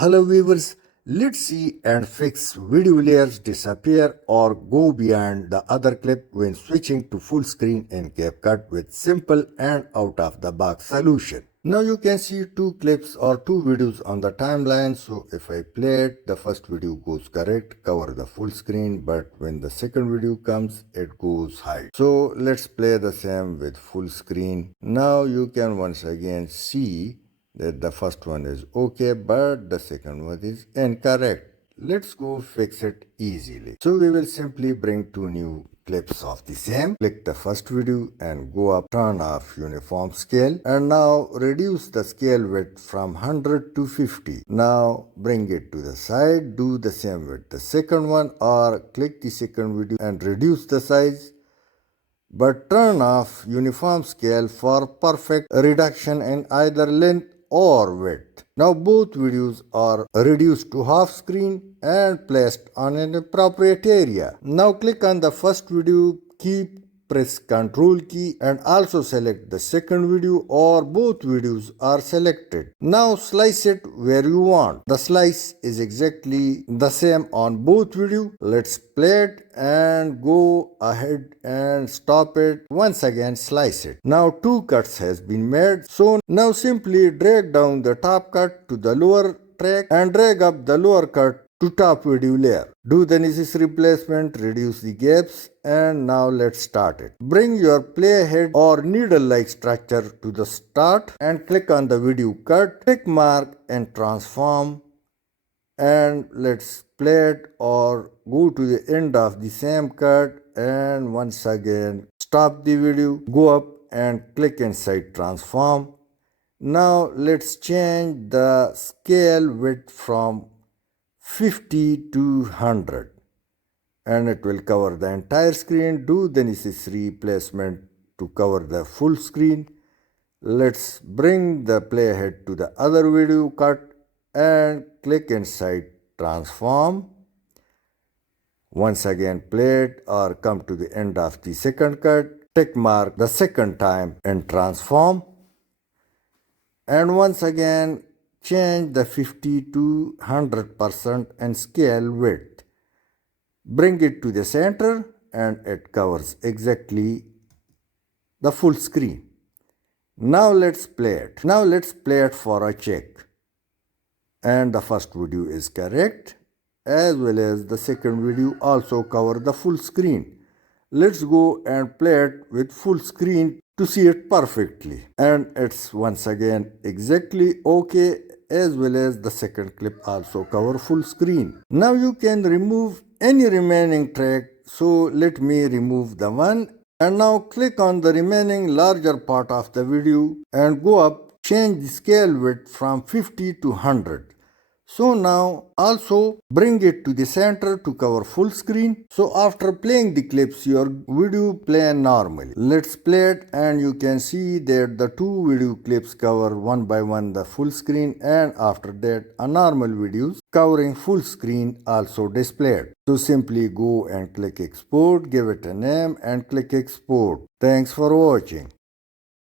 Hello viewers, let's see and fix video layers disappear or go beyond the other clip when switching to full screen in Capcut with simple and out of the box solution. Now you can see two clips or two videos on the timeline, so if I play it, the first video goes correct, cover the full screen, but when the second video comes, it goes hide. So let's play the same with full screen. Now you can once again see that the first one is okay, but the second one is incorrect. Let's go fix it easily. So we will simply bring two new clips of the same. Click the first video and go up, turn off uniform scale, and now reduce the scale width from 100 to 50. Now bring it to the side, do the same with the second one, or click the second video and reduce the size, but turn off uniform scale for perfect reduction in either length or width. Now both videos are reduced to half screen and placed on an appropriate area. Now click on the first video, press Ctrl key and also select the second video or both videos are selected. Now slice it where you want. The slice is exactly the same on both videos. Let's play it and go ahead and stop it. Once again slice it. Now two cuts has been made. So now simply drag down the top cut to the lower track and drag up the lower cut to top video layer. Do the necessary placement, reduce the gaps, and now let's start it. Bring your playhead or needle-like structure to the start and click on the video cut, tick mark and transform, and let's play it or go to the end of the same cut and once again stop the video, go up and click inside transform. Now let's change the scale width from 50 to 100 and it will cover the entire screen. Do the necessary placement to cover the full screen. Let's bring the playhead to the other video cut and click inside transform. Once again play it or come to the end of the second cut, tick mark the second time and transform, and once again change the 50 to 100% and scale width. Bring it to the center and it covers exactly the full screen. Now let's play it. Now let's play it for a check. And the first video is correct as well as the second video also cover the full screen. Let's go and play it with full screen to see it perfectly. And it's once again exactly okay as well as the second clip also cover full screen. Now you can remove any remaining track. So let me remove the one and now click on the remaining larger part of the video and go up, change the scale width from 50 to 100. So now also bring it to the center to cover full screen. So after playing the clips, your video play normally. Let's play it and you can see that the two video clips cover one by one the full screen, and after that a normal videos covering full screen also displayed. So simply go and click export, give it a name and click export. Thanks for watching.